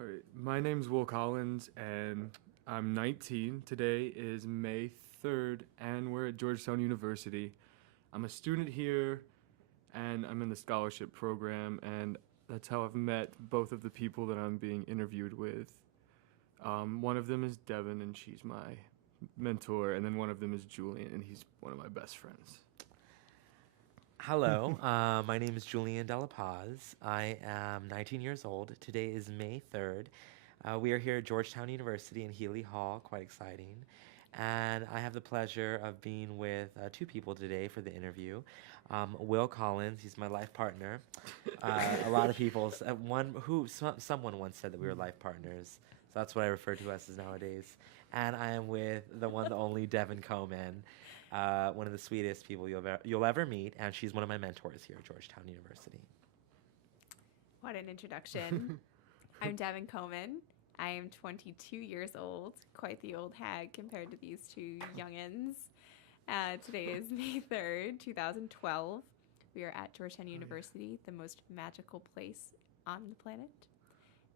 All right. My name's Will Collins, and I'm 19. Today is May 3rd, and we're at Georgetown University. I'm a student here, and I'm in the scholarship program, and that's how I've met both of the people that I'm being interviewed with. One of them is Devin, and she's my mentor, and then one of them is Julian, and he's one of my best friends. Hello, my name is Julian de la Paz. I am 19 years old. Today is May 3rd. We are here at Georgetown University in Healy Hall, quite exciting. And I have the pleasure of being with two people today for the interview. Will Collins, he's my life partner. A lot of people, someone once said that we were life partners, so that's what I refer to us as nowadays. And I am with the one, the only Devin Coman, one of the sweetest people you'll ever meet, and she's one of my mentors here at Georgetown University. What an introduction. I'm Devin Coman. I am 22 years old, quite the old hag compared to these two youngins. Today is May 3rd, 2012. We are at Georgetown University, the most magical place on the planet.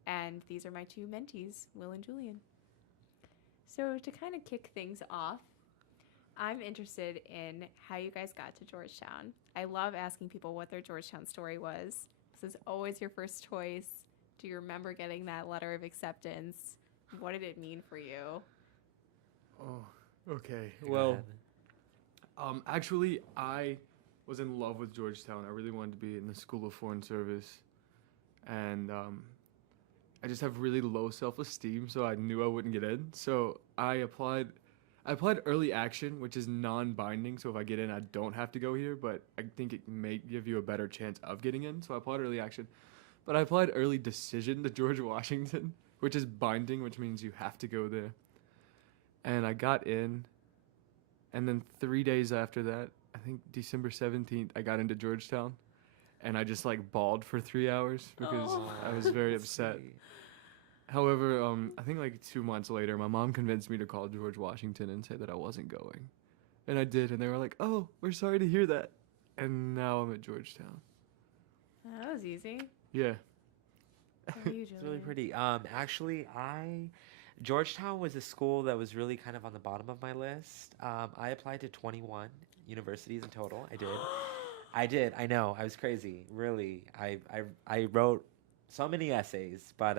And these are my two mentees, Will and Julian. So to kind of kick things off, I'm interested in how you guys got to Georgetown. I love asking people what their Georgetown story was. This is always your first choice. Do you remember getting that letter of acceptance? What did it mean for you? Oh, okay. Go Well, ahead. actually, I was in love with Georgetown. I really wanted to be in the School of Foreign Service, and I just have really low self-esteem, so I knew I wouldn't get in. So I applied. I applied early action, which is non-binding. So if I get in, I don't have to go here, but I think it may give you a better chance of getting in. So I applied early action, but I applied early decision to George Washington, which is binding, which means you have to go there. And I got in, and then 3 days after that, I think December 17th, I got into Georgetown, and I just like bawled for 3 hours because Oh. I was very upset. Sweet. However, I think like 2 months later, my mom convinced me to call George Washington and say that I wasn't going. And I did, and they were like, "Oh, we're sorry to hear that." And now I'm at Georgetown. That was easy. Yeah. How are you, It's really Julian? pretty. Actually, Georgetown was a school that was really kind of on the bottom of my list. I applied to 21 universities in total. I did. I did. I know. I was crazy. Really. I wrote so many essays, but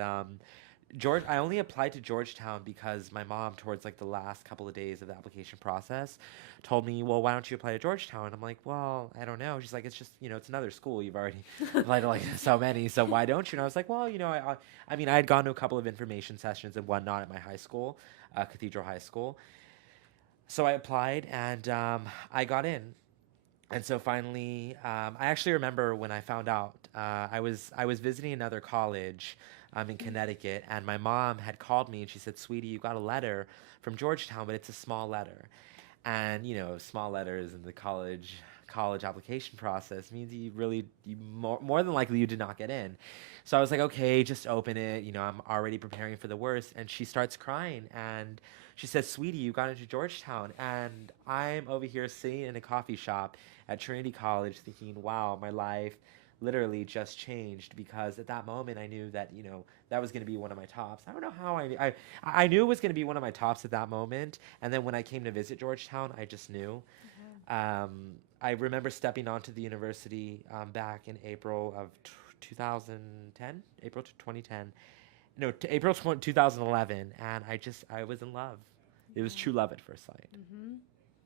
I only applied to Georgetown because my mom, towards like the last couple of days of the application process, told me, "Well, why don't you apply to Georgetown?" I'm like, "Well, I don't know." She's like, "It's just, it's another school. You've already applied to like so many, so why don't you?" And I was like, "Well, I mean, I had gone to a couple of information sessions and whatnot at my high school, Cathedral High School. So I applied and I got in. And so finally, I actually remember when I found out. I was visiting another college in Connecticut, and my mom had called me and she said, "Sweetie, you got a letter from Georgetown, but it's a small letter." And small letters in the college application process means you more than likely you did not get in. So I was like, okay, just open it. I'm already preparing for the worst. And she starts crying and she says, "Sweetie, you got into Georgetown." And I'm over here sitting in a coffee shop at Trinity College thinking, wow, my life literally just changed, because at that moment I knew that that was going to be one of my tops. I don't know how I knew it was going to be one of my tops at that moment, and then when I came to visit Georgetown, I just knew. I remember stepping onto the university back in April of 2010, April 2010, no, April 2011, and I was in love. It was true love at first sight. Mm-hmm.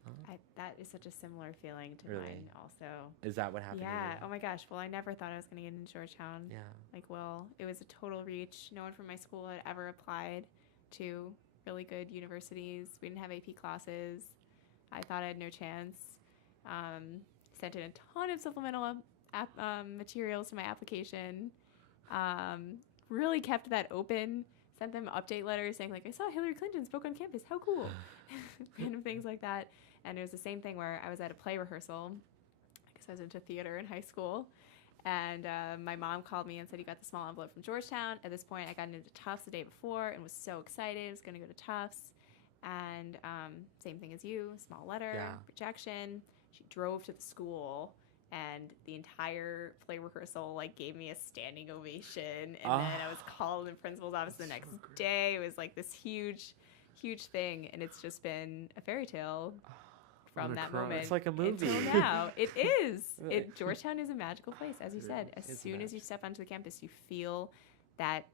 Oh, That is such a similar feeling to Really? mine also. is that what happened? Yeah. To Oh my gosh. Well, I never thought I was going to get into Georgetown. you? Yeah. Like, well, it was a total reach. No one from my school had ever applied to really good universities. We didn't have AP classes. I thought I had no chance. Sent in a ton of supplemental materials to my application. Really kept that open. Sent them update letters saying, like, "I saw Hillary Clinton spoke on campus. How cool." Random things like that. And it was the same thing where I was at a play rehearsal because I was into theater in high school. And my mom called me and said, "You got the small envelope from Georgetown." At this point, I got into Tufts the day before and was so excited. I was going to go to Tufts. And same thing as you, small letter, Yeah. rejection. She drove to the school and the entire play rehearsal like gave me a standing ovation. And then I was called in the principal's office the next day. It was like this huge thing, and it's just been a fairy tale from that moment. It's like a movie. Until now. It is. Really? Georgetown is a magical place, as you said. As soon as you step onto the campus, you feel that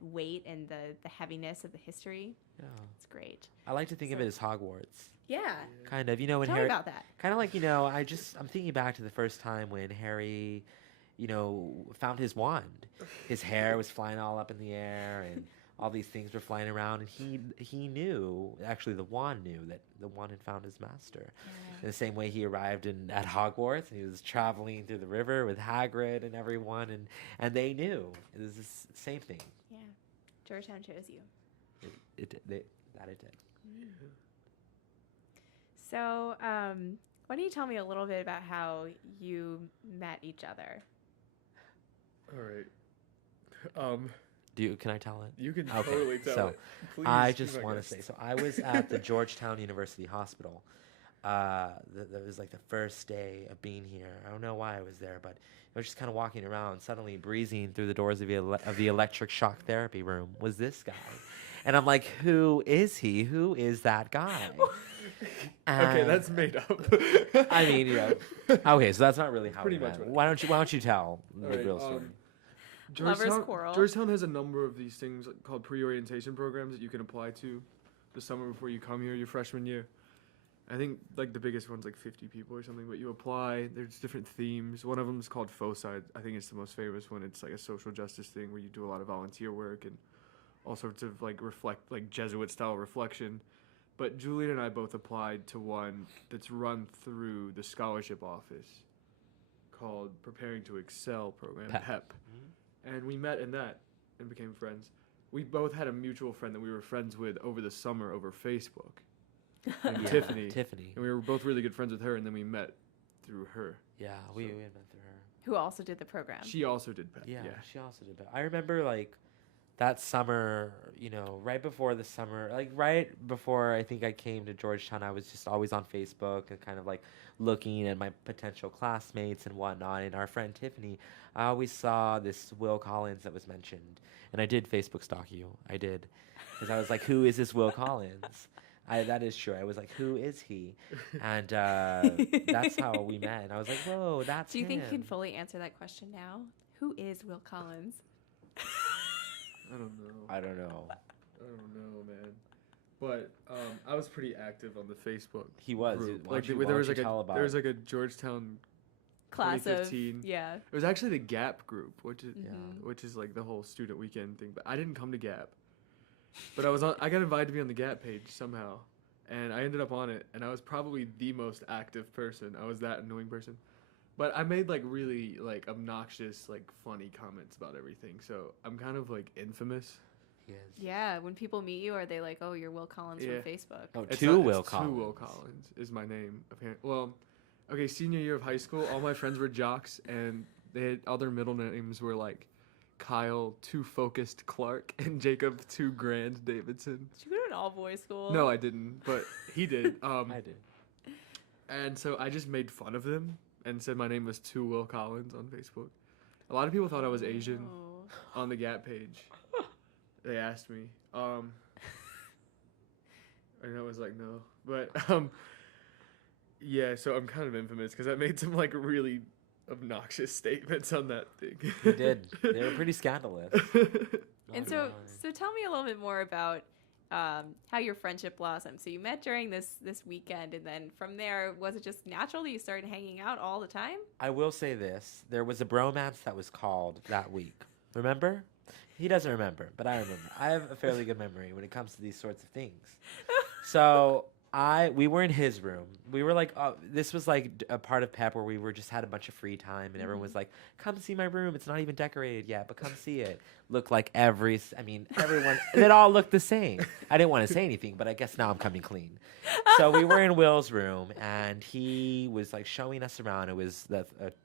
weight and the heaviness of the history. Yeah. It's great. I like to think of it as Hogwarts. Yeah. Kind of, when Tell Harry, me about that. kind of like, I'm thinking back to the first time when Harry, found his wand. His hair was flying all up in the air, and all these things were flying around, and he knew, actually the wand knew that the wand had found his master. Yeah. In the same way he arrived at Hogwarts, and he was traveling through the river with Hagrid and everyone, and they knew. It was the same thing. Yeah. Georgetown chose you. It did. So, why don't you tell me a little bit about how you met each other? All right. Can I tell it? You can Okay, totally tell so it. Please I be just my want to guest. say, so I was at the Georgetown University Hospital. That was like the first day of being here. I don't know why I was there, but I was just kind of walking around, suddenly breezing through the doors of the electric shock therapy room was this guy. And I'm like, who is he? Who is that guy? Okay, that's made up. I mean, okay, so that's not really how Pretty we much met. what Why don't you tell the All right, real story? Lovers quarrel. Georgetown has a number of these things called pre-orientation programs that you can apply to the summer before you come here, your freshman year. I think like the biggest one's like 50 people or something, but you apply. There's different themes. One of them is called Foci. I think it's the most famous one. It's like a social justice thing where you do a lot of volunteer work and all sorts of like Jesuit style reflection. But Julian and I both applied to one that's run through the scholarship office called Preparing to Excel program, PEP. And we met in that and became friends. We both had a mutual friend that we were friends with over the summer over Facebook. Named Tiffany. And we were both really good friends with her, and then we met through her. Yeah, we met through her. Who also did the program. She also did PEP. Yeah, she also did that. I remember like that summer, right before the summer, like right before I think I came to Georgetown, I was just always on Facebook and kind of like looking at my potential classmates and whatnot. And our friend Tiffany, I always saw this Will Collins that was mentioned. And I did Facebook stalk you. I did. Because I was like, who is this Will Collins? That is true. I was like, who is he? And that's how we met. And I was like, whoa, that's Do you think him. you can fully answer that question now? Who is Will Collins? I don't know. I don't know. I don't know, man. But I was pretty active on the Facebook. He was. group. Why don't you there was tell about there was like a Georgetown Class of 2015. yeah. It was actually the Gap group, which is Mhm. which is like the whole student weekend thing. But I didn't come to Gap. But I got invited to be on the Gap page somehow, and I ended up on it. And I was probably the most active person. I was that annoying person. But I made like really like obnoxious, like funny comments about everything. So I'm kind of like infamous. He is. Yeah, when people meet you, are they like, "Oh, you're Will Collins Yeah. from Facebook"? Oh, It's two not- Will it's Collins. Two Will Collins is my name. Apparently, well, okay. Senior year of high school, all my friends were jocks, and they had other middle names were like Kyle Too Focused Clark and Jacob Too Grand Davidson. Did you go to an all-boys school? No, I didn't, but he did. I did. And so I just made fun of them and said my name was Two Will Collins on Facebook. A lot of people thought I was Asian Oh. on the Gap page. They asked me. And I was like, no. But yeah, so I'm kind of infamous because I made some like really obnoxious statements on that thing. You did. They were pretty scandalous. And so tell me a little bit more about how your friendship blossomed. So you met during this weekend, and then from there, was it just natural that you started hanging out all the time? I will say this. There was a bromance that was called that week. Remember? He doesn't remember, but I remember. I have a fairly good memory when it comes to these sorts of things. So we were in his room. We were like, this was like a part of PEP where we were just had a bunch of free time, and everyone was like, come see my room. It's not even decorated yet, but come see it. Looked like everyone, it all looked the same. I didn't want to say anything, but I guess now I'm coming clean. So we were in Will's room, and he was like showing us around. It was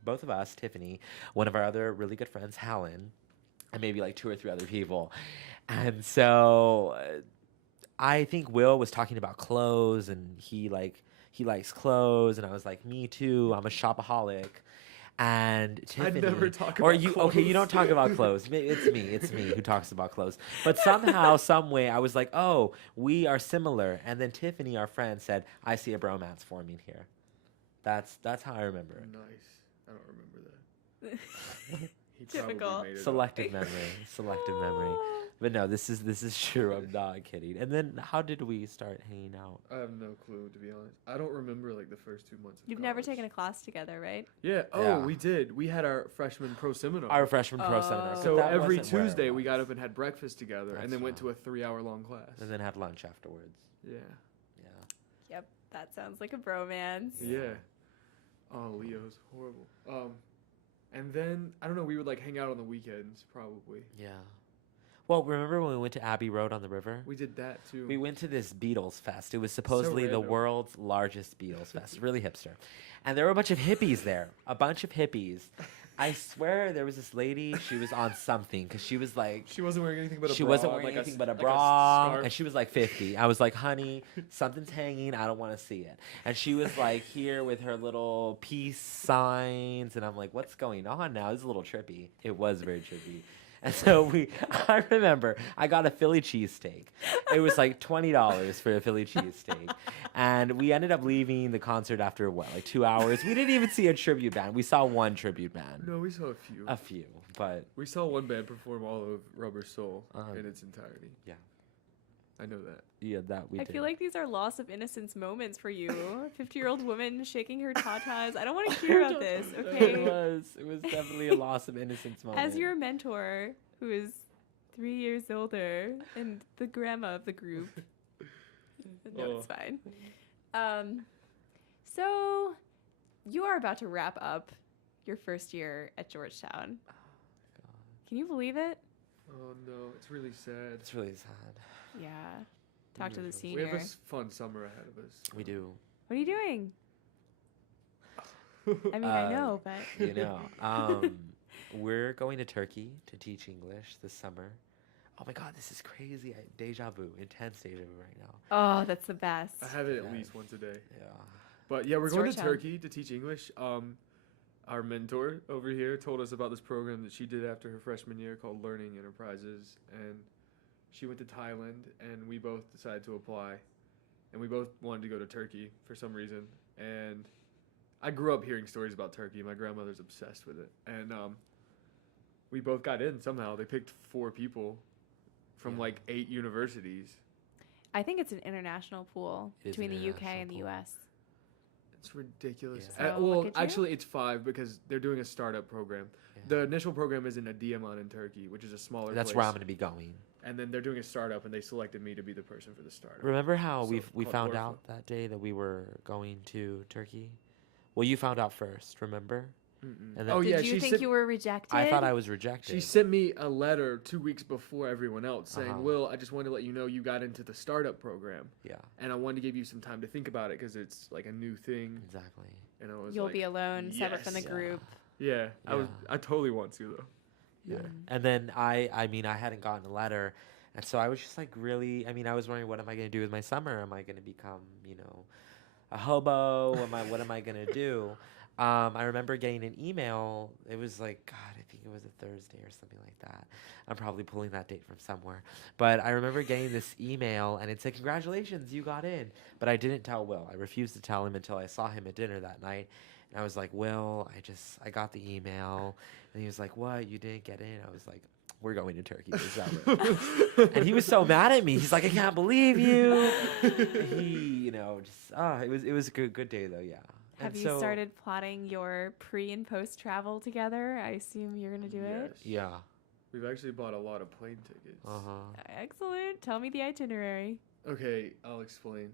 both of us, Tiffany, one of our other really good friends, Helen, and maybe like 2 or 3 other people. And so I think Will was talking about clothes, and he likes clothes, and I was like, me too, I'm a shopaholic. And Tiffany, I'd never talk or about you, clothes. okay, you don't talk about clothes. It's me who talks about clothes. But somehow, some way, I was like, oh, we are similar. And then Tiffany, our friend, said, I see a bromance forming here. That's how I remember it. Nice. I don't remember that. He Typical. probably made it up. Selective memory. But no, this is true. I'm not kidding. And then, how did we start hanging out? I have no clue, to be honest. I don't remember like the first 2 months. Of You've never college. taken a class together, right? Yeah. Oh, Yeah. we did. We had our freshman pro seminar. Our freshman pro seminar. Oh. but so that every wasn't where it Tuesday we got was. up and had breakfast together, That's and then went to right. a 3-hour-long class. And then had lunch afterwards. Yeah. Yeah. Yep, that sounds like a bromance. Yeah. Oh, Leo's horrible. And then I don't know. We would like hang out on the weekends, probably. Yeah. Well, remember when we went to Abbey Road on the river? We did that too. We went to this Beatles fest. It was supposedly the random. world's largest Beatles fest. Really hipster. And there were a bunch of hippies there. A bunch of hippies. I swear there was this lady. She was on something because she was like, She wasn't wearing anything but a she bra. wasn't wearing like anything but a like bra, scarf. and she was like 50. I was like, honey, something's hanging. I don't want to see it. And she was like here with her little peace signs, and I'm like, what's going on now? This is a little trippy. It was very trippy. And so I remember I got a Philly cheesesteak. It was like $20 for a Philly cheesesteak. And we ended up leaving the concert after, what, like 2 hours? We didn't even see a tribute band. We saw one tribute band. No, we saw a few. A few, but We saw one band perform all of Rubber Soul Um, in its entirety. yeah. I know that. yeah, that we I did. feel like these are loss of innocence moments for you. 50-year-old woman shaking her tatas. I don't want to hear about this, It okay? was definitely a loss of innocence moment. As your mentor, who is 3 years older and the grandma of the group. No, it's fine. So you are about to wrap up your first year at Georgetown. Can you believe it? Oh no, it's really sad. It's really sad. Yeah. Talk to the We senior. have a fun summer ahead of us. We do. What are you doing? I mean, I know, but You know, we're going to Turkey to teach English this summer. Oh my God, this is crazy. Deja vu, intense deja vu right now. oh, that's the best. I have it at Yeah. least once a day. Yeah. But yeah, we're It's going to Georgetown. Turkey to teach English. Our mentor over here told us about this program that she did after her freshman year called Learning Enterprises, and she went to Thailand, and we both decided to apply, and we both wanted to go to Turkey for some reason. And I grew up hearing stories about Turkey. My grandmother's obsessed with it, and we both got in somehow. They picked 4 people from Yeah. like 8 universities. I think it's an international pool It is between an the UK international and the pool. US. It's ridiculous. Yeah. So, look Well, at you. actually, it's 5 because they're doing a startup program. Yeah. The initial program is in Adıyaman in Turkey, which is a smaller That's place. where I'm going to be going. And then they're doing a startup, and they selected me to be the person for the startup. Remember how So, we called found Orpha. out that day that we were going to Turkey? Well, you found out first, remember? Mm-mm. And Oh then- yeah, Did you she think sent, you were rejected? I thought I was rejected. she sent me a letter 2 weeks before everyone else saying, Uh-huh. "Will, I just wanted to let you know you got into the startup program, Yeah, and I wanted to give you some time to think about it because it's like a new thing." exactly. And I was You'll like, be alone, separate from the yes. group. "Yeah, Yeah. I totally want to though." Yeah. Mm. And then I mean, I hadn't gotten a letter. And so I was just like really, I mean, I was wondering, what am I going to do with my summer? Am I going to become, a hobo? What am I going to do? I remember getting an email. It was like, God, I think it was a Thursday or something like that. I'm probably pulling that date from somewhere. But I remember getting this email and it said, congratulations, you got in. But I didn't tell Will. I refused to tell him until I saw him at dinner that night. And I was like, Will, I got the email. And he was like, what? You didn't get in? I was like, we're going to Turkey. Is that right? And he was so mad at me. He's like, I can't believe you. He, it was a good day though. Yeah. Have And you so- started plotting your pre and post travel together? I assume you're going to do it. Yes. Yeah. We've actually bought a lot of plane tickets. Excellent. Tell me the itinerary. Okay, I'll explain.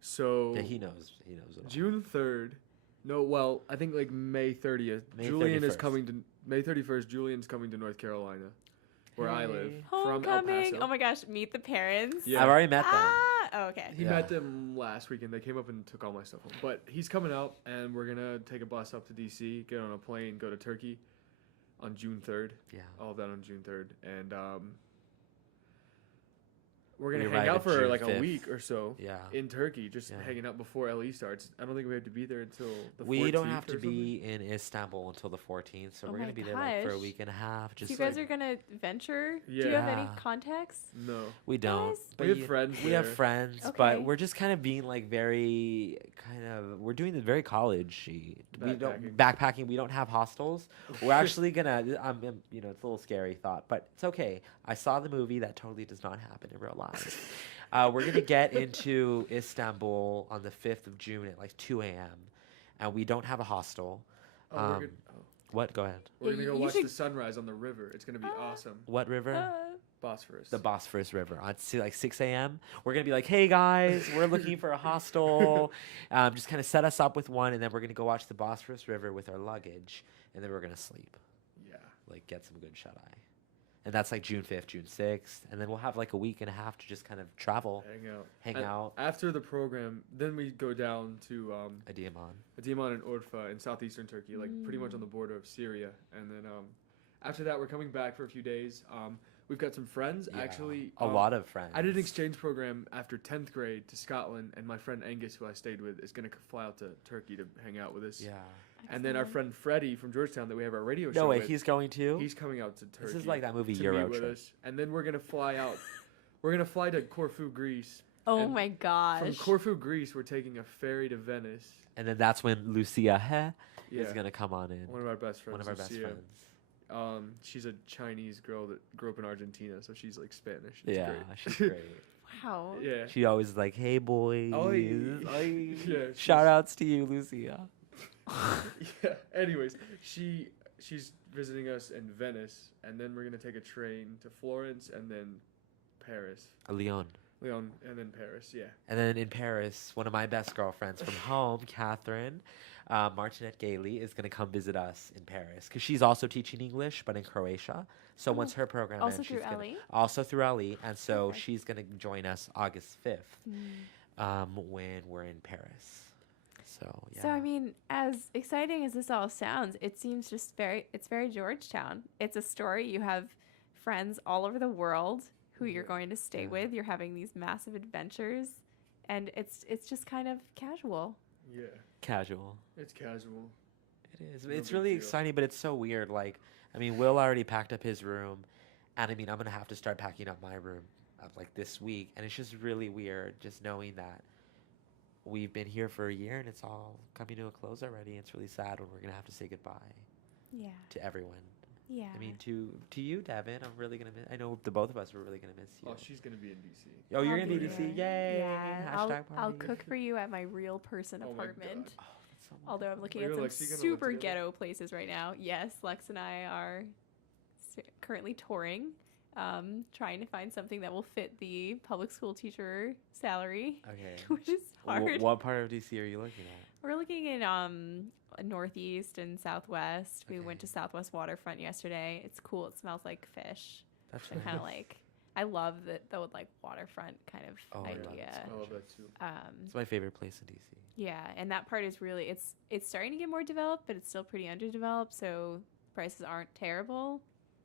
So Yeah, he knows. He knows it all. June 3rd. No, well, I think like May 30th. May Julian is 31st. coming to May 31st. Julian's coming to North Carolina, where I live, Hey. from El Homecoming. Paso. Oh my gosh, meet the parents. Yeah. I've already met them. Ah, oh, okay. He Yeah. met them last weekend. They came up and took all my stuff home. But he's coming out, and we're gonna take a bus up to DC, get on a plane, go to Turkey, on June 3rd. Yeah. All of that on June 3rd, and we're gonna We hang arrive out at for June like a 5th. week or so Yeah. in Turkey, just Yeah. hanging out before LE starts. I don't think we have to be there until the 14th. We don't have or to be in Istanbul until the 14th, so Oh we're my gonna be there like for a gosh. week and a half. So Just you guys like- are gonna venture? Do you have any Yeah. contacts? something. No, we don't. Guys? But we have friends. We have there. friends, Okay. but we're just kind of being like very we're doing it very college-y. We don't backpacking. We don't have hostels. We're actually gonna. You know, it's a little scary thought, but it's okay. I saw the movie. That totally does not happen in real life. We're gonna get into Istanbul on the 5th of June at like 2 a.m. and we don't have a hostel. Oh, we're, good. What? Go ahead. We're Yeah, gonna go you watch should- the sunrise on the river. It's gonna be awesome. What river? Bosphorus. The Bosphorus River on like 6 a.m. We're gonna be like, hey guys, we're looking for a hostel. Just kind of set us up with one, and then we're gonna go watch the Bosphorus River with our luggage, and then we're gonna sleep, Yeah. like get some good shut eye. And that's like June 5th, June 6th, and then we'll have like a week and a half to just kind of travel, hang And out. After the program, then we go down to Adiyaman. Adiyaman and Urfa in southeastern Turkey, like pretty much on the border of Syria. And then after that, we're coming back for a few days. We've got some friends, Yeah, actually. a lot of friends. I did an exchange program after 10th grade to Scotland, and my friend Angus, who I stayed with, is going to fly out to Turkey to hang out with us. Yeah. And then our friend Freddie from Georgetown that we have our radio show No way, with, he's going too. he's coming out to Turkey. This is like that movie to Euro meet with Trip. us. And then we're going to fly out. We're going to fly to Corfu, Greece. Oh And my gosh. From Corfu, Greece, we're taking a ferry to Venice. And then that's when Lucia Yeah. is gonna come on in. One of our best friends. One of our best Lucia. friends. She's a Chinese girl that grew up in Argentina, so she's like Spanish. It's Yeah, great. she's great. Wow. Yeah. She always is like, hey boys. Oi. Oi. Yeah, Shout outs to you, Lucia. Yeah. Anyways, she's visiting us in Venice, and then we're gonna take a train to Florence, and then Paris, Lyon. Lyon, and then Paris. Yeah. And then in Paris, one of my best girlfriends from home, Catherine, Martinette Gailey, is going to come visit us in Paris because she's also teaching English, but in Croatia. So once her program Also ends, through she's gonna, LE? also through LE, and so Okay. she's going to join us August 5th when we're in Paris. So yeah. So I mean, as exciting as this all sounds, it seems just it's very Georgetown. It's a story. You have friends all over the world who you're going to stay Yeah. with. You're having these massive adventures, and it's just kind of casual. Yeah. Casual. It's casual. It is. No It's big really deal. exciting, but it's so weird. Like, I mean, Will already packed up his room, and I mean, I'm gonna have to start packing up my room like this week, and it's just really weird just knowing that we've been here for a year and it's all coming to a close already. It's really sad when we're gonna have to say goodbye Yeah. to everyone. Yeah. I mean, to you, Devin, I'm really gonna miss. I know the both of us were really gonna miss you. Oh, she's gonna be in DC. Oh, you're I'll gonna be in DC? there. Yay! Yeah. Hashtag I'll party. cook for you at my real person Oh my apartment. God. Oh, that's so Although I'm looking Are at you some and Lexi gonna live super together? ghetto places right now. Yes, Lex and I are currently touring, trying to find something that will fit the public school teacher salary, Okay. which is hard. What part of DC are you looking at? We're looking in northeast and southwest. We went Okay. to Southwest Waterfront yesterday. It's cool. It smells like fish. That's I kind of like. I love the like waterfront kind of Oh, I love it idea. so I love that too. It's my favorite place in DC. Yeah, and that part is really it's starting to get more developed, but it's still pretty underdeveloped. So prices aren't terrible.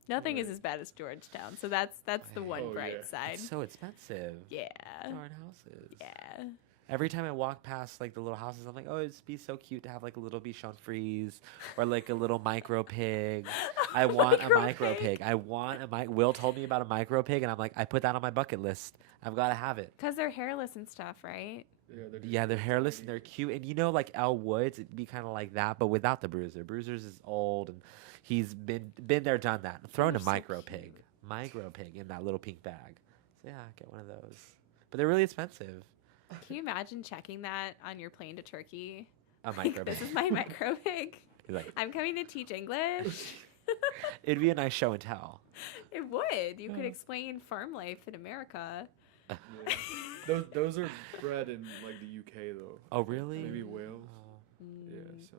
Nothing is Right. as bad as Georgetown. So that's the one Oh, bright yeah. side. It's so expensive. Yeah, Darn houses. yeah. Every time I walk past like the little houses, I'm like, oh, it'd be so cute to have like a little bichon frise or like a little micro pig. I want a micro pig. I want a Will told me about a micro pig, and I'm like, I put that on my bucket list. I've got to have it. Because they're hairless and stuff, right? Yeah, they're hairless and they're cute, and you know, like Elle Woods, it'd be kind of like that, but without the bruiser. Bruiser's is old, and he's been there, done that. Throwing a They're so micro pig in that little pink bag. So yeah, get one of those. But they're really expensive. Can you imagine checking that on your plane to Turkey? A Like, micro pig. this is my micro pig. He's like, I'm coming to teach English. it'd be a nice show and tell. It would. You could Yeah. explain farm life in America. Yeah. Those are bred in like the UK though. Oh, really? Maybe Wales. Oh. Yeah. Mm. So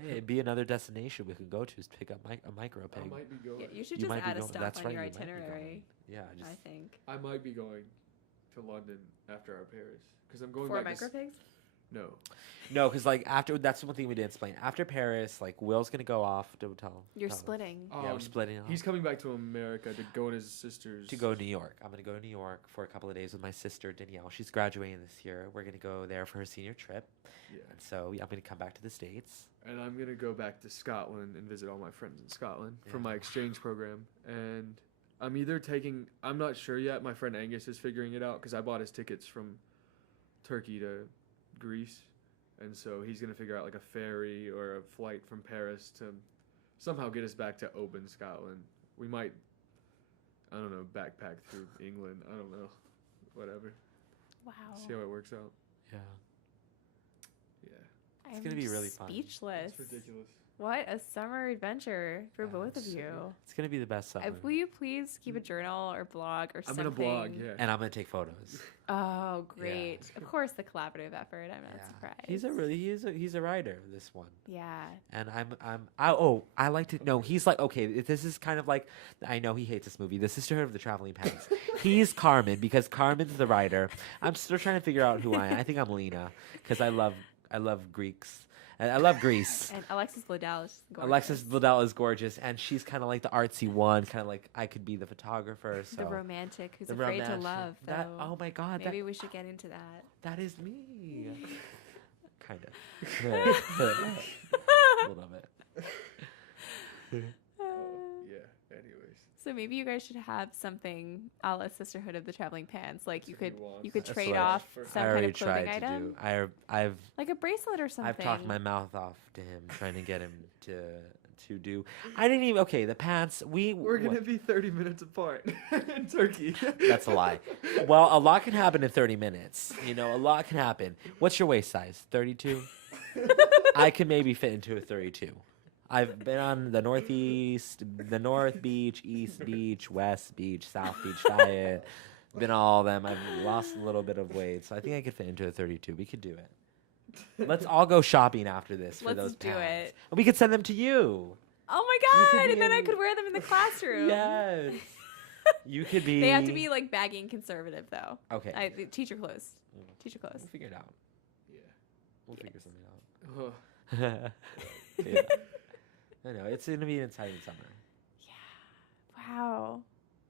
Hey, it'd be another destination we could go to is to pick up a micro I pig. might be going. Yeah, you should You just might be add a going- stop that's on right, your you might be going. itinerary. Yeah, I just think. I might be going to London after our Paris because I'm going For back. micro pigs? No. No, because like after that's one thing we didn't explain. After Paris, like Will's gonna go off to tell. You're tell- splitting. Yeah, we're splitting. He's coming back to America to go in his sister's. to go to New York. I'm gonna go to New York for a couple of days with my sister Danielle. She's graduating this year. We're gonna go there for her senior trip, Yeah. and so yeah, I'm gonna come back to the States. And I'm gonna go back to Scotland and visit all my friends in Scotland for Yeah. my exchange program. And I'm either taking. I'm not sure yet. My friend Angus is figuring it out because I bought his tickets from Turkey to Greece, and so he's gonna figure out like a ferry or a flight from Paris to somehow get us back to Oban, Scotland. We might, I don't know, backpack through England. I don't know, whatever. Wow. See how it works out. Yeah, Yeah, I'm gonna be really fun. Speechless. it's ridiculous. What a summer adventure for Yeah, both of so- you. it's gonna be the best summer. Will you please keep a journal or blog or I'm something? gonna blog. Yeah. And I'm gonna take photos. Oh, great! Of course, the collaborative effort. I'm not Yeah. surprised. He's a writer. This one. Yeah. And I like to know he's like okay this is kind of like I know he hates this movie The Sisterhood of the Traveling Pants. He's Carmen because Carmen's the writer. I'm still trying to figure out who I am. I think I'm Lena because I love Greeks and I love Greece. And Alexis Bledel is gorgeous. Alexis Bledel is gorgeous and she's kind of like the artsy one, kind of like I could be the photographer. So the romantic who's the afraid to romantic- love. that Though. oh my god Maybe we should get into that. that is me. Kind of a little bit. Yeah. Anyways. So maybe you guys should have something a la Sisterhood of the Traveling Pants. Like you If he could wants. you could That's trade what off I some kind already of clothing tried to item, do. I've like a bracelet or something. I've talked my mouth off to him, trying to get him to do. I didn't even. Okay, the pants. We're gonna be 30 minutes apart in Turkey. That's a lie. Well, a lot can happen in 30 minutes. You know, a lot can happen. What's your waist size? 32. I can maybe fit into a 32. I've been on the Northeast, the North Beach, East Beach, West Beach, South Beach diet. Been all of them. I've lost a little bit of weight, so I think I could fit into a 32. We could do it. Let's all go shopping after this for Let's those do pants. it. And we could send them to you. Oh my You could god! be And then I in- could wear them in the classroom. Yes. You could be. They have to be like baggy and conservative though. Okay. The teacher clothes. Teacher clothes. We'll figure it out. Yeah. We'll Yes. figure something Ugh. out. Yeah. I know it's gonna be an exciting summer. Wow.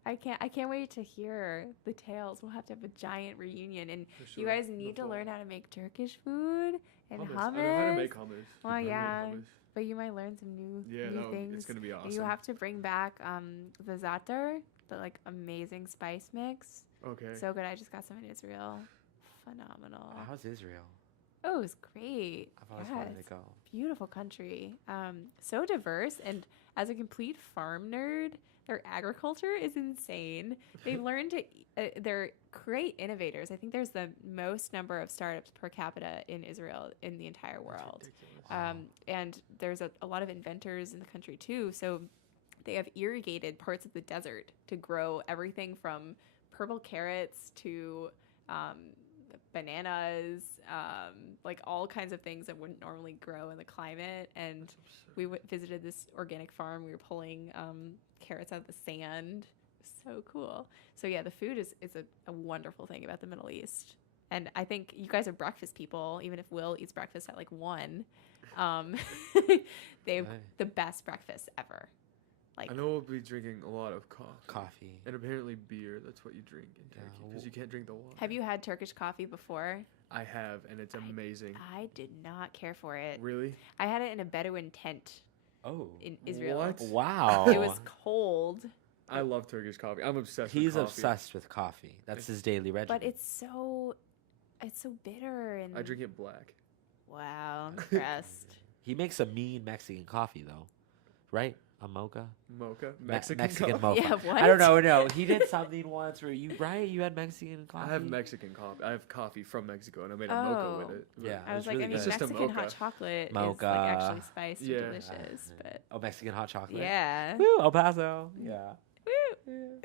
I can't wait to hear the tales. We'll have to have a giant reunion, and For you sure. guys In the need to fall. learn how to make Turkish food and hummus. I know how to make hummus. Well, I make yeah. hummus. But you might learn some new Yeah, things. it's gonna be And awesome. you have to bring back the za'atar, the like amazing spice mix. Okay. So good. I just got some in Israel. Phenomenal. How's Israel? Oh, it was great. I've always Yeah, wanted to it's go. beautiful country. So diverse, and as a complete farm nerd, their agriculture is insane. They've learned to they're great innovators. I think there's the most number of startups per capita in Israel in the entire world. And there's a lot of inventors in the country too. So they have irrigated parts of the desert to grow everything from purple carrots to bananas, like all kinds of things that wouldn't normally grow in the climate. And we visited this organic farm. We were pulling carrots out of the sand. So cool. So yeah, the food is a wonderful thing about the Middle East. And I think you guys are breakfast people, even if Will eats breakfast at like 1. They have Right. the best breakfast ever. Like I know we'll be drinking a lot of coffee. Coffee. And apparently beer. That's what you drink in Yeah, Turkey because you can't drink the water. have you had Turkish coffee before? I have, and it's amazing. I did not care for it. Really? I had it in a Bedouin tent Oh. in Israel. What? Wow. It was cold, I love Turkish coffee. I'm obsessed He's with coffee. obsessed with coffee. That's his daily regimen. but it's so bitter and I drink it black. Wow, I'm impressed. He makes a mean Mexican coffee though, right? A mocha. Mocha? Me- Mexican, Mexican coffee? mocha. Yeah, I don't what? know. No, he did something once where you had Mexican coffee. I have Mexican coffee. I have coffee from Mexico, and I made a mocha with it. Yeah. I it was was like, really I mean, good. It's just a Mexican hot mocha. chocolate is Mocha. like actually spiced Yeah. and delicious, but Oh, Mexican hot chocolate. yeah. Woo, El Paso. Yeah. Woo.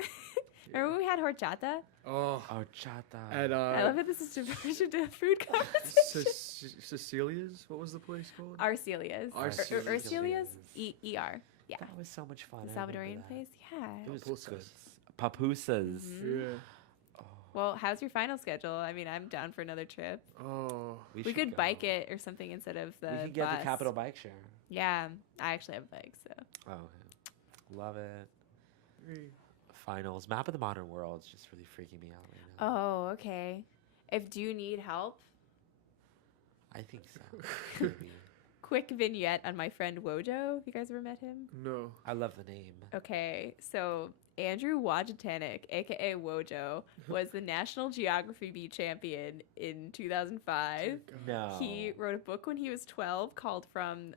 Remember when we had horchata? Oh, Horchata. at I love that this is diversion to food conversation. Cecilia's. What was the place called? Arcelia's. Arcelia's. Arcelia's? E-R. Yeah. That was so much fun. The I remember Salvadorian that. place? Yeah. It was Pupusas. good. Papusas. Mhm. Yeah. Oh, Well, how's your final schedule? I mean, I'm down for another trip. Oh, We should could go. bike it or something instead of the We could get bus. the Capital Bike Share. Yeah, I actually have a bike, so. Oh, okay. Love it. hey. Finals. Map of the Modern World is just really freaking me out right now. Oh, okay. Do you need help? I think so. Maybe. Quick vignette on my friend Wojo. Have you guys ever met him? No. I love the name. Okay, so Andrew Wojtanic, aka Wojo, was the National Geography Bee champion in 2005. No. He wrote a book when he was 12 called From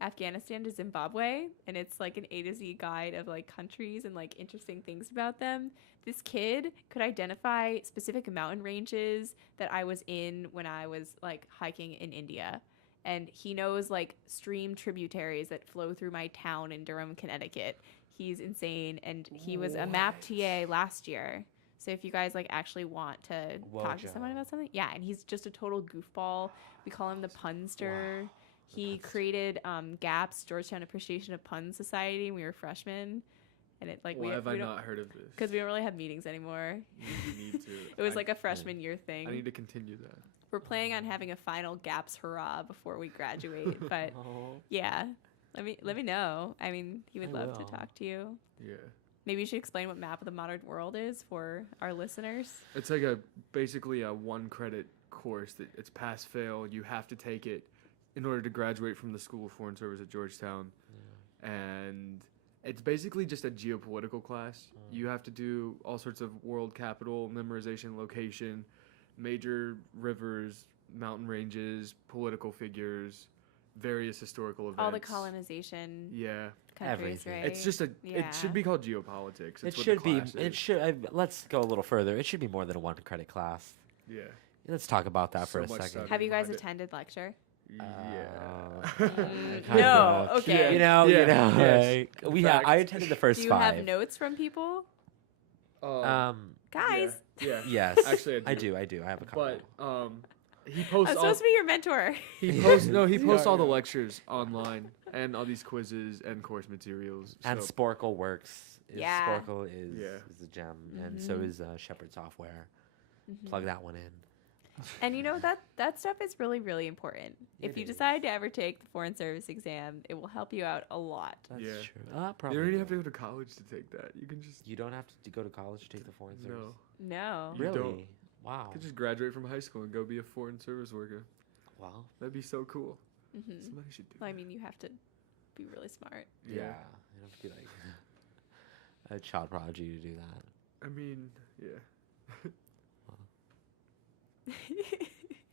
Afghanistan to Zimbabwe, and it's like an A to Z guide of like countries and like interesting things about them. This kid could identify specific mountain ranges that I was in when I was like hiking in India. And he knows like stream tributaries that flow through my town in Durham, Connecticut. He's insane, and he was a map TA last year. So if you guys like actually want to talk to someone Wojo. about something, yeah, and he's just a total goofball. We call him the punster. Wow. He created GAPS, Georgetown Appreciation of Puns Society, when we were freshmen, and it like Why have I we don't not heard of this? because we don't really have meetings anymore. You need to. It was I- like a freshman year thing. I need to continue that. We're planning on having a final GAPS hurrah before we graduate, but Oh. yeah, let me know. I mean, he would I love to will. talk to you. Yeah. Maybe you should explain what Map of the Modern World is for our listeners. It's like basically a 1 credit course that it's pass fail. You have to take it in order to graduate from the School of Foreign Service at Georgetown. And it's basically just a geopolitical class. You have to do all sorts of world capital memorization, location, major rivers, mountain ranges, political figures, various historical events. All the colonization Yeah. countries, Everything. right? It's just it Yeah. should be called geopolitics. It It's what should the be. class It is. should. Let's go a little further. It should be more than a 1 credit class. Yeah. Let's talk about that for So a much second. study. Have you guys behind it. attended lecture? Yeah. kind No, of. okay. You know. Yeah, yes. Like, we have. Fact. I attended the first Do you 5. have notes from people? Guys, Yeah. Yes. Actually, I do. I have a couple. But he I'm posts all supposed to be your mentor. he posts all the Yeah. lectures online and all these quizzes and course materials. And so, Sporkle works. Yeah. Sporkle is a gem, and so Mhm. is Shepherd Software. Mhm. Plug that one in. And you know that stuff is really, really important. If It you is. decide to ever take the Foreign Service exam, it will help you out a lot. That's Yeah. true. you Probably. don't even have to go to college to take that. You can just You don't have to go to college to take the foreign service. no. No. You Really? don't. Wow. You could just graduate from high school and go be a foreign service worker. Wow. That'd be so cool. Hmm. Somebody should do Well, I that. mean, you have to be really smart. Yeah. You have to be like a child prodigy to do that. I mean, yeah.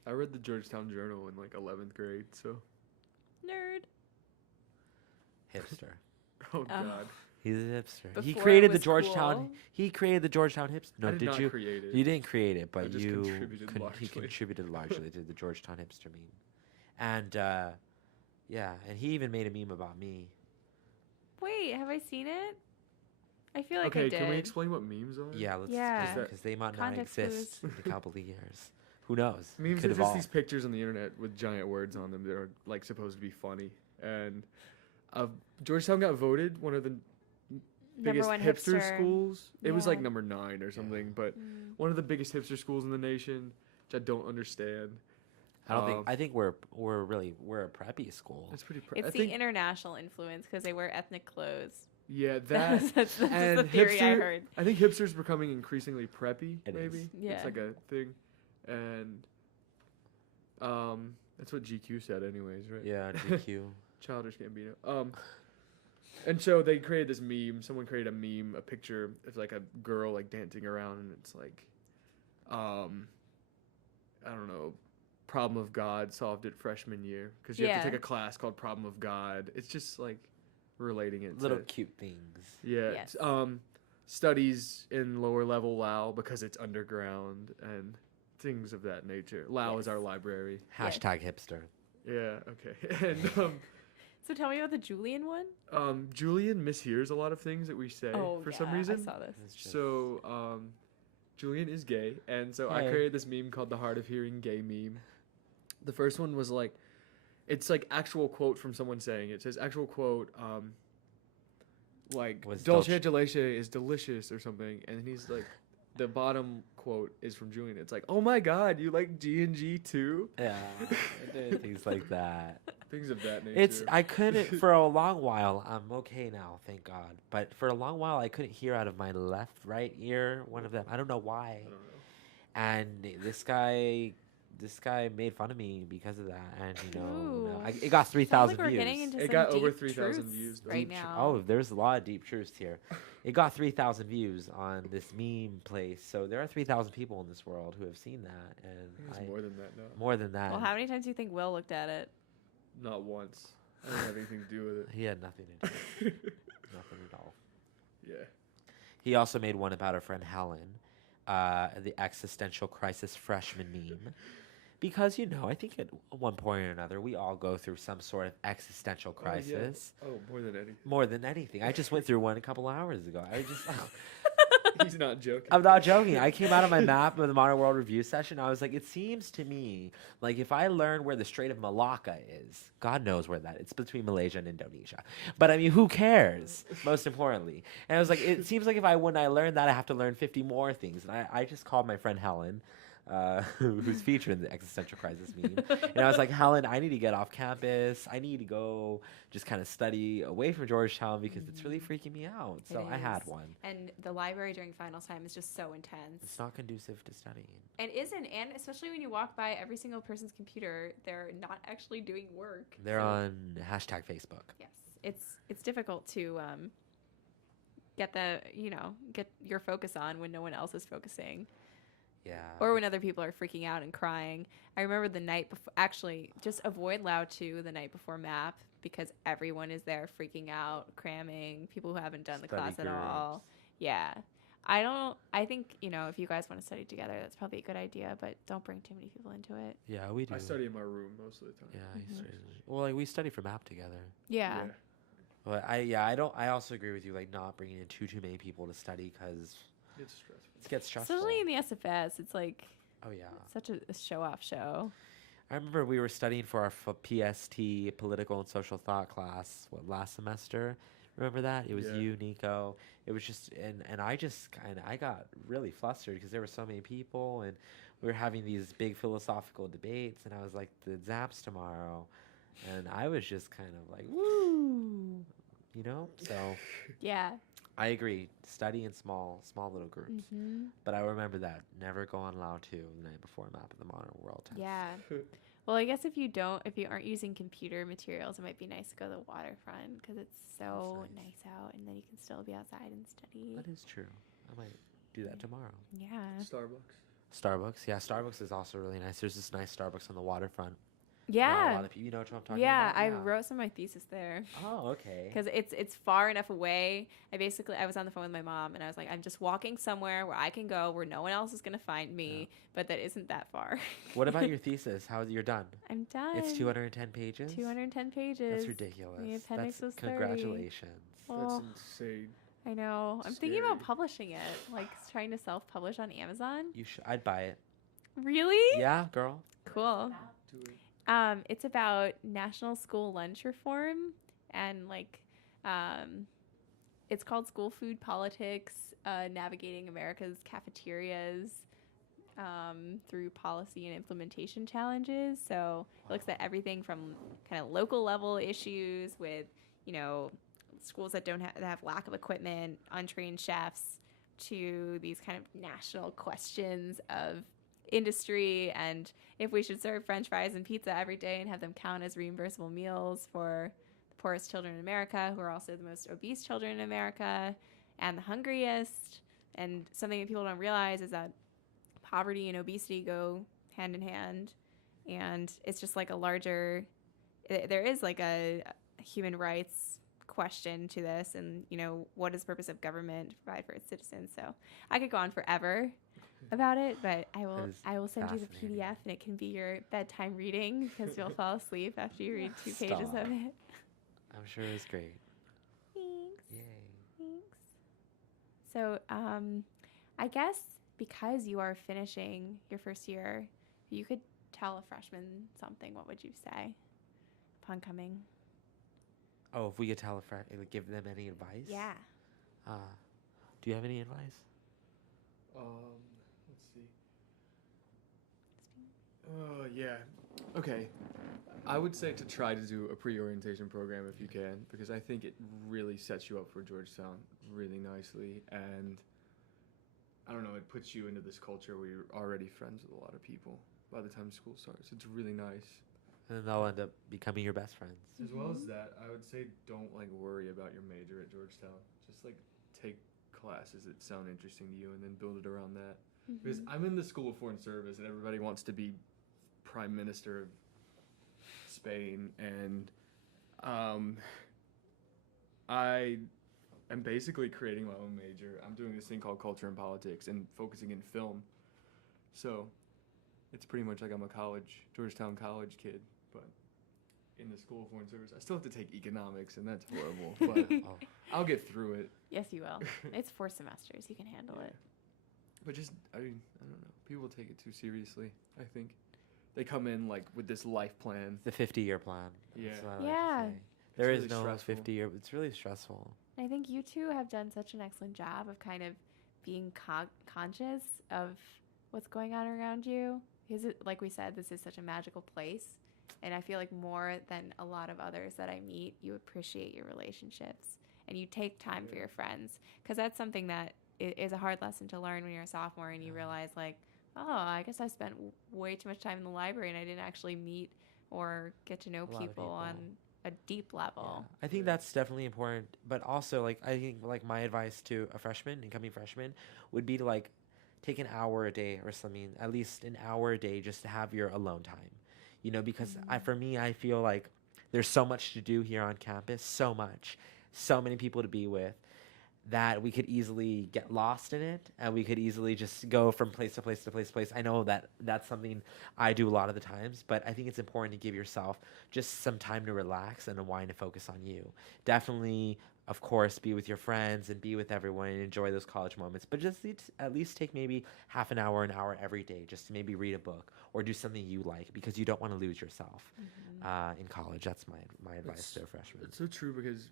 I read the Georgetown Journal in like 11th grade, so Nerd. Hipster. oh god. He's a hipster. Before He it created the was Georgetown. cool. He created the Georgetown hipster. No, I did not you? create it. You didn't create it, but just you contributed he largely. contributed largely to the Georgetown hipster meme. And yeah, and he even made a meme about me. Wait, have I seen it? I feel like Okay, I did. can we explain what memes are? Yeah, let's Yeah. because they might not Context exist in a couple of years. Who knows? Memes Could are just evolve. these pictures on the internet with giant words on them that are like supposed to be funny. And Georgetown got voted one of the biggest one hipster, hipster. schools. It was like Yeah. number 9 or something, but Mm. one of the biggest hipster schools in the nation, which I don't understand. I don't think. Um, I think we're a preppy school. It's pretty. It's I the think, international influence because they wear ethnic clothes. yeah, That's, that. that's and the theory I hipster- heard. I think hipsters becoming increasingly preppy. It maybe is. Yeah. it's like a thing, and that's what GQ said, anyways, right? Yeah, GQ. Childish Gambino. And so they created this meme. Someone created a meme, a picture of like a girl like dancing around, and it's like, I don't know, problem of God solved it freshman year because you have to Yeah. take a class called Problem of God. It's just like relating it Little to cute things. yeah, Yes. studies in lower level Lao because it's underground and things of that nature. Lao is Yes. our library. Yes. Hashtag hipster. Yeah, okay. And So tell me about the Julian one. Julian mishears a lot of things that we say for some reason. I saw this. It's just- So, Julian is gay, and so I Hey. created this meme called the Hard of Hearing Gay meme. The first one was like, it's like actual quote from someone saying it. It says actual quote, like Was Dolce Dolce- de leche is delicious or something, and he's like, the bottom quote is from Julian. It's like, "Oh my God, you like G&G too?" Yeah, things like that. Things of that nature. I couldn't for a long while. I'm okay now, thank God. But for a long while, I couldn't hear out of my right ear. One of them. I don't know why. I don't know. And this guy made fun of me because of that. And Ooh. it got Sounds 3,000 like we're views. getting into It some got over deep 3,000 truths views, though. right Deep tru- now. Oh, there's a lot of deep truths here. It got 3,000 views on this meme place. So there are 3,000 people in this world who have seen that, and It's more than that now. more than that. Well, how many times do you think Will looked at it? Not once. I don't have anything to do with He had nothing to do. it. Nothing at all. Yeah. He also made one about our friend Helen, the existential crisis freshman meme. Because, I think at one point or another, we all go through some sort of existential crisis. Oh, more than anything. More than anything. I just went through one a couple hours ago. He's not joking. I'm not joking. I came out of my map of the Modern World Review session. I was like, it seems to me like if I learn where the Strait of Malacca is, God knows where that is. It's between Malaysia and Indonesia. But I mean, who cares? Most importantly. And I was like, it seems like when I learn that, I have to learn 50 more things. And I just called my friend Helen, who's featured in the existential crisis meme. And I was like, Helen, I need to get off campus. I need to go just kind of study away from Georgetown because it's really freaking me out. So I had is. one. And the library during finals time is just so intense. It's not conducive to studying. And especially when you walk by every single person's computer, they're not actually doing work. They're So, on hashtag Facebook. Yes, it's difficult to get your focus on when no one else is focusing. Yeah. Or when other people are freaking out and crying. I remember the night before, actually, just avoid Lao 2 the night before MAP because everyone is there freaking out, cramming, people who haven't done the Study class at groups. all. Yeah. I think, if you guys want to study together, that's probably a good idea, but don't bring too many people into it. Yeah, we do. I study in my room most of the time. Yeah, he studies. Well, like we study for MAP together. Yeah. But I also agree with you, like not bringing in too many people to study because It's stressful. it gets stressful. Especially in the SFS, it's like Oh yeah. such a show-off show. I remember we were studying for our PST, Political and Social Thought class, last semester. Remember that? It was Yeah. you, Nico. It was just, and I got really flustered because there were so many people and we were having these big philosophical debates and I was like, the exam's tomorrow. And I was just kind of like, woo, So Yeah. I agree. Study in small little groups. Mm-hmm. But I remember that. Never go on Lao 2 the night before MAP of the Modern World test. Yeah. Well, I guess if you aren't using computer materials, it might be nice to go to the waterfront because it's so That's nice. nice out, and then you can still be outside and study. That is true. I might do that tomorrow. Yeah. Starbucks. Yeah, Starbucks is also really nice. There's this nice Starbucks on the waterfront. Yeah. Not a lot of people, you know what I'm talking Yeah, about? I wrote some of my thesis there Oh, okay. because it's far enough away. I was on the phone with my mom, and I was like, I'm just walking somewhere where I can go where no one else is gonna find me, but that isn't that far. What about your thesis? How you're done? I'm done. It's 210 pages. 210 pages. That's ridiculous. The appendix was 30. Congratulations. That's Oh, insane. I know. I'm thinking about Scary. publishing it, like trying to self-publish on Amazon. You should. I'd buy it. Really? Yeah, girl. Cool. Do it. It's about national school lunch reform and it's called School Food Politics, Navigating America's Cafeterias through Policy and Implementation Challenges. So it looks at everything from kind of local level issues with, schools that that have lack of equipment, untrained chefs, to these kind of national questions of industry and if we should serve French fries and pizza every day and have them count as reimbursable meals for the poorest children in America, who are also the most obese children in America and the hungriest. And something that people don't realize is that poverty and obesity go hand in hand. And it's just like there is like a human rights question to this and, what is the purpose of government to provide for its citizens? So I could go on forever about it, but I will send you the fascinating. PDF and it can be your bedtime reading because you'll fall asleep after you read 2 pages Stop. of it. I'm sure it's great. Thanks. Yay. Thanks. So, I guess because you are finishing your first year, if you could tell a freshman something, what would you say upon coming? Oh, if we could tell a friend, give them any advice? Yeah. Do you have any advice? Let's see. Yeah. Okay. I would say to try to do a pre-orientation program if you can, because I think it really sets you up for Georgetown really nicely, and I don't know, it puts you into this culture where you're already friends with a lot of people by the time school starts. It's really nice. And then they'll end up becoming your best friends. As well as that, I would say don't like worry about your major at Georgetown. Just like take classes that sound interesting to you and then build it around that. Because I'm in the School of Foreign Service and everybody wants to be Prime Minister of Spain, and I am basically creating my own major. I'm doing this thing called Culture and Politics and focusing in film. So it's pretty much like I'm a Georgetown college kid, but in the School of Foreign Service. I still have to take economics, and that's horrible, but I'll get through it. Yes, you will. It's 4 semesters. You can handle it. But just, I don't know. People take it too seriously, I think. They come in, like, with this life plan. The 50-year plan. Yeah. That's what I like to Yeah. say. There is really no stressful. 50-year. It's really stressful. I think you two have done such an excellent job of kind of being conscious of what's going on around you. Because, like we said, this is such a magical place. And I feel like more than a lot of others that I meet, you appreciate your relationships. And you take time for your friends. Because that's something that is a hard lesson to learn when you're a sophomore and you realize, like, oh, I guess I spent way too much time in the library and I didn't actually meet or get to know A lot of people people. on a deep level. Yeah. I think that's definitely important. But also, like, I think, like, my advice to a freshman, incoming freshman, would be to, like, take an hour a day or something, at least an hour a day just to have your alone time. You know, because for me, I feel like there's so much to do here on campus, so much, so many people to be with, that we could easily get lost in it, and we could easily just go from place to place to place to place. I know that that's something I do a lot of the times, but I think it's important to give yourself just some time to relax and unwind and focus on you. Definitely, of course, be with your friends and be with everyone and enjoy those college moments, but just at least take maybe half an hour every day just to maybe read a book or do something you like, because you don't want to lose yourself in college. That's my advice to a freshman. It's so true, because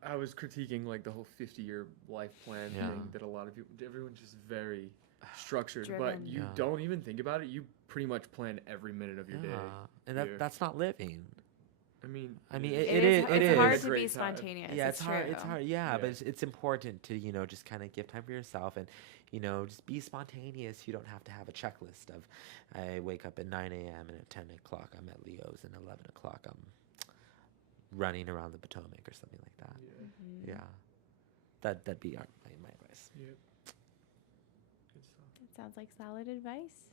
I was critiquing like the whole 50-year life plan Yeah. thing that a lot of people, everyone's just very structured, but Driven. you Yeah. don't even think about it. You pretty much plan every minute of your day. And here. that's not living. I mean, I mean, It it is. is. It's hard a to be great time. spontaneous. Yeah, it's hard. true. It's hard. Yeah, but Yeah. it's important to, you know, just kind of give time for yourself and, you know, just be spontaneous. You don't have to have a checklist of, I wake up at 9 a.m. and at 10 o'clock I'm at Leo's and 11 o'clock I'm running around the Potomac or something like that. Yeah. Yeah, that'd be my advice. Yep. Good stuff. It sounds like solid advice.